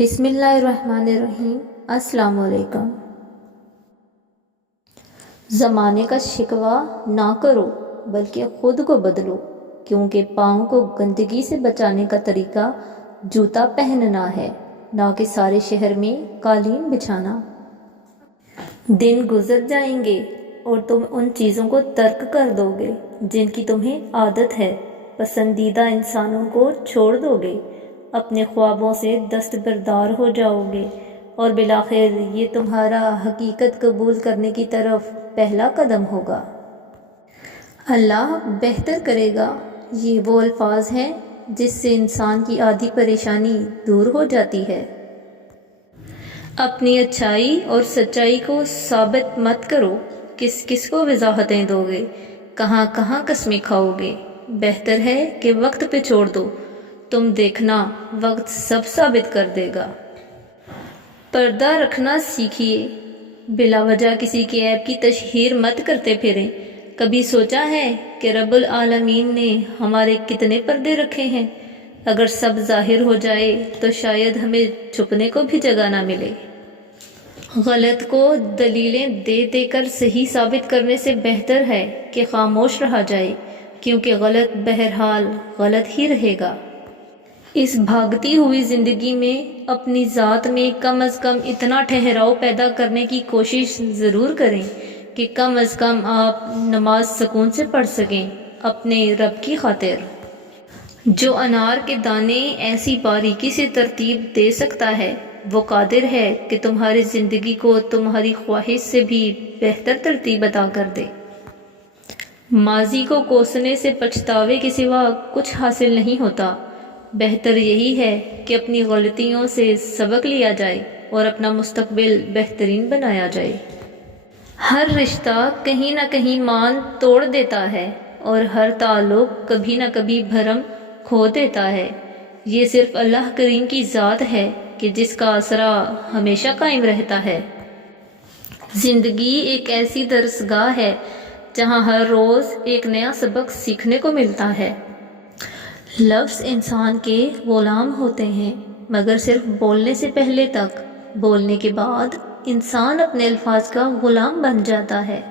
बिस्मिल्लाहिर्रहमानिर्रहीम। अस्सलाम वालेकुम। ज़माने का शिकवा ना करो बल्कि ख़ुद को बदलो, क्योंकि पाँव को गंदगी से बचाने का तरीका जूता पहनना है, ना कि सारे शहर में कालीन बिछाना। दिन गुजर जाएंगे और तुम उन चीज़ों को तर्क कर दोगे जिनकी तुम्हें आदत है, पसंदीदा इंसानों को छोड़ दोगे, अपने ख्वाबों से दस्तबरदार हो जाओगे और बिलाखिर ये तुम्हारा हकीकत कबूल करने की तरफ पहला कदम होगा। अल्लाह बेहतर करेगा, ये वो अल्फाज हैं जिससे इंसान की आधी परेशानी दूर हो जाती है। अपनी अच्छाई और सच्चाई को साबित मत करो, किस किस को वजाहतें दोगे, कहाँ कहाँ कसमें खाओगे। बेहतर है कि वक्त पे छोड़ दो, तुम देखना वक्त सब साबित कर देगा। पर्दा रखना सीखिए, बिला वजह किसी के ऐब की तशहीर मत करते फिरें। कभी सोचा है कि रब्बुल आलमीन ने हमारे कितने पर्दे रखे हैं? अगर सब जाहिर हो जाए तो शायद हमें छुपने को भी जगह ना मिले। गलत को दलीलें दे देकर सही साबित करने से बेहतर है कि खामोश रहा जाए, क्योंकि गलत बहरहाल गलत ही रहेगा। इस भागती हुई ज़िंदगी में अपनी ज़ात में कम अज़ कम इतना ठहराव पैदा करने की कोशिश ज़रूर करें कि कम अज़ कम आप नमाज सुकून से पढ़ सकें, अपने रब की खातिर। जो अनार के दाने ऐसी बारीकी से तरतीब दे सकता है, वो कादिर है कि तुम्हारी ज़िंदगी को तुम्हारी ख्वाहिश से भी बेहतर तरतीब अता कर दे। माजी को कोसने से पछतावे के सिवा कुछ हासिल नहीं होता। बेहतर यही है कि अपनी गलतियों से सबक लिया जाए और अपना मुस्तकबिल बेहतरीन बनाया जाए। हर रिश्ता कहीं ना कहीं मान तोड़ देता है और हर ताल्लुक कभी ना कभी भरम खो देता है। ये सिर्फ अल्लाह करीम की ज़ात है कि जिसका असरा हमेशा कायम रहता है। ज़िंदगी एक ऐसी दरसगाह है जहाँ हर रोज़ एक नया सबक सीखने को मिलता है। लफ्ज़ इंसान के ग़ुलाम होते हैं, मगर सिर्फ बोलने से पहले तक, बोलने के बाद इंसान अपने अल्फाज का ग़ुलाम बन जाता है।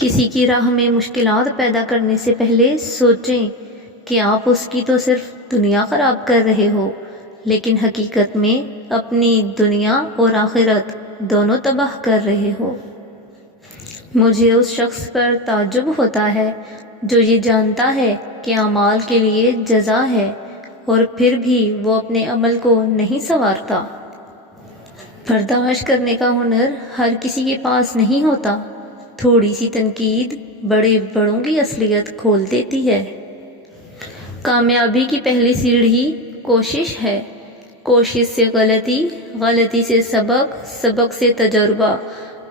किसी की राह में मुश्किलात पैदा करने से पहले सोचें कि आप उसकी तो सिर्फ दुनिया ख़राब कर रहे हो, लेकिन हकीकत में अपनी दुनिया और आखिरत दोनों तबाह कर रहे हो। मुझे उस शख्स पर ताज्जुब होता है जो ये जानता है कि अमाल के लिए जज़ा है और फिर भी वो अपने अमल को नहीं संवारता। बर्दाश्त करने का हुनर हर किसी के पास नहीं होता। थोड़ी सी तनकीद बड़े बड़ों की असलियत खोल देती है। कामयाबी की पहली सीढ़ी कोशिश है, कोशिश से गलती, गलती से सबक, सबक से तजुर्बा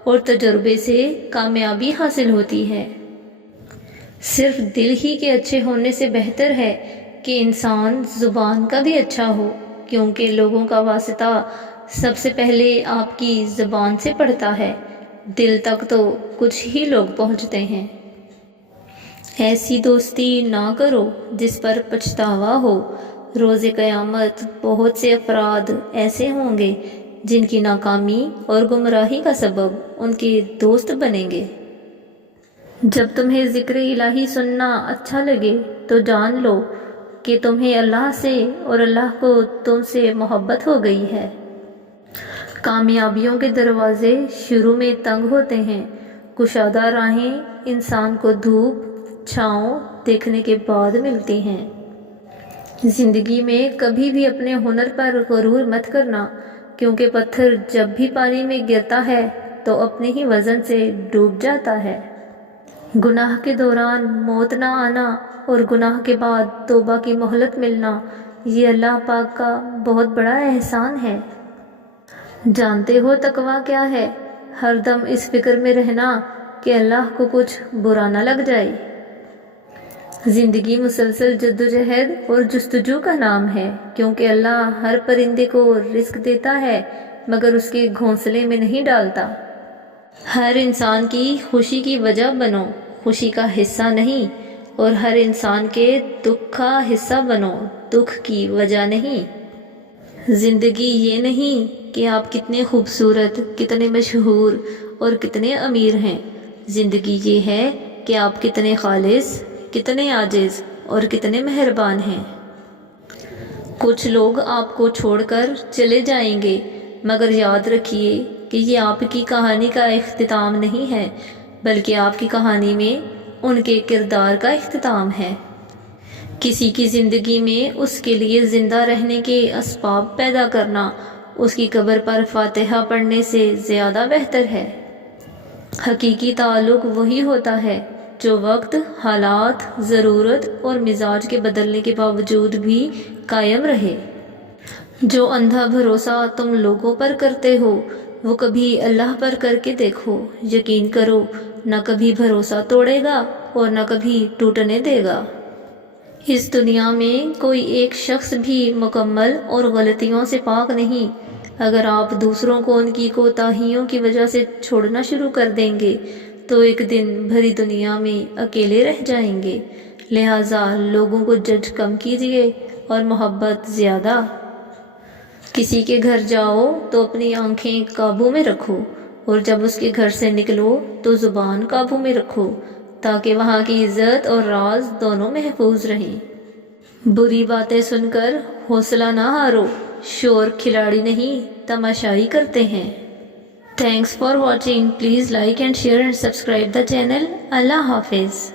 और तजुर्बे से कामयाबी हासिल होती है। सिर्फ दिल ही के अच्छे होने से बेहतर है कि इंसान ज़ुबान का भी अच्छा हो, क्योंकि लोगों का वास्ता सबसे पहले आपकी ज़ुबान से पड़ता है। दिल तक तो कुछ ही लोग पहुंचते हैं। ऐसी दोस्ती ना करो जिस पर पछतावा हो। रोज़े क़यामत बहुत से अफराद ऐसे होंगे जिनकी नाकामी और गुमराही का सबब उनके दोस्त बनेंगे। जब तुम्हें ज़िक्र इलाही सुनना अच्छा लगे तो जान लो कि तुम्हें अल्लाह से और अल्लाह को तुमसे मोहब्बत हो गई है। कामयाबियों के दरवाज़े शुरू में तंग होते हैं, कुशादा राहें इंसान को धूप छाँव देखने के बाद मिलती हैं। ज़िंदगी में कभी भी अपने हुनर पर गुरूर मत करना, क्योंकि पत्थर जब भी पानी में गिरता है तो अपने ही वज़न से डूब जाता है। गुनाह के दौरान मौत ना आना और गुनाह के बाद तौबा की मोहलत मिलना, ये अल्लाह पाक का बहुत बड़ा एहसान है। जानते हो तकवा क्या है? हर दम इस फिक्र में रहना कि अल्लाह को कुछ बुरा ना लग जाए। ज़िंदगी मुसलसल जद्दोजहद और जुस्तजू का नाम है, क्योंकि अल्लाह हर परिंदे को रिज़्क देता है मगर उसके घोंसले में नहीं डालता। हर इंसान की खुशी की वजह बनो, खुशी का हिस्सा नहीं, और हर इंसान के दुख का हिस्सा बनो, दुख की वजह नहीं। زندگی یہ نہیں کہ آپ کتنے خوبصورت، کتنے مشہور اور کتنے امیر ہیں، زندگی یہ ہے کہ آپ کتنے خالص، کتنے عاجز اور کتنے مہربان ہیں۔ کچھ لوگ آپ کو چھوڑ کر چلے جائیں گے، مگر یاد رکھیے کہ یہ آپ کی کہانی کا اختتام نہیں ہے، بلکہ آپ کی کہانی میں ان کے کردار کا اختتام ہے۔ کسی کی زندگی میں اس کے لیے زندہ رہنے کے اسباب پیدا کرنا اس کی قبر پر فاتحہ پڑھنے سے زیادہ بہتر ہے۔ حقیقی تعلق وہی ہوتا ہے جو وقت، حالات، ضرورت اور مزاج کے بدلنے کے باوجود بھی قائم رہے۔ جو اندھا بھروسہ تم لوگوں پر کرتے ہو وہ کبھی اللہ پر کر کے دیکھو، یقین کرو نہ کبھی بھروسہ توڑے گا اور نہ کبھی ٹوٹنے دے گا۔ اس دنیا میں کوئی ایک شخص بھی مکمل اور غلطیوں سے پاک نہیں۔ اگر آپ دوسروں کو ان کی کوتاہیوں کی وجہ سے چھوڑنا شروع کر دیں گے تو ایک دن بھری دنیا میں اکیلے رہ جائیں گے۔ لہٰذا لوگوں کو جج کم کیجیے اور محبت زیادہ۔ کسی کے گھر جاؤ تو اپنی آنکھیں قابو میں رکھو، اور جب اس کے گھر سے نکلو تو زبان قابو میں رکھو، تاکہ وہاں کی عزت اور راز دونوں محفوظ رہیں۔ بری باتیں سن کر حوصلہ نہ ہارو، شور کھلاڑی نہیں تماشائی کرتے ہیں۔ Thanks for watching, please like and share and subscribe the channel. اللہ حافظ۔